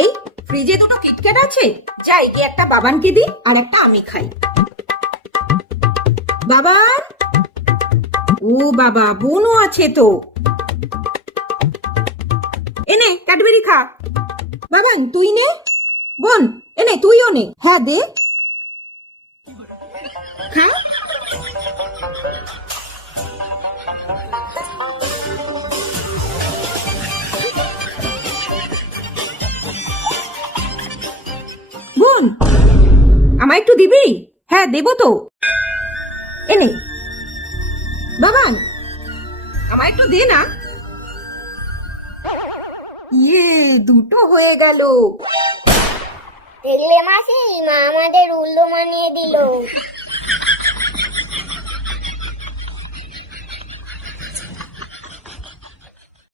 এই ফ্রিজে দুটো কিটক্যাট আছে, যাই গিয়ে একটা বাবানকে দিই আর একটা আমি খাই। বাবান, ও বাবা, বোনও আছে তো। এনে ক্যাডবেরি খা। বাবান তুই নে, বোন এনে তুইও নে। হ্যাঁ দে, খা। বোন আমায় একটু দিবি? হ্যাঁ দেবো তো, এনে। বাবান আমায় একটু দে না। ইয়ে, দুটো হয়ে গেল। দেখলে মাসি, মা আমাদের উল্টো মানিয়ে দিল।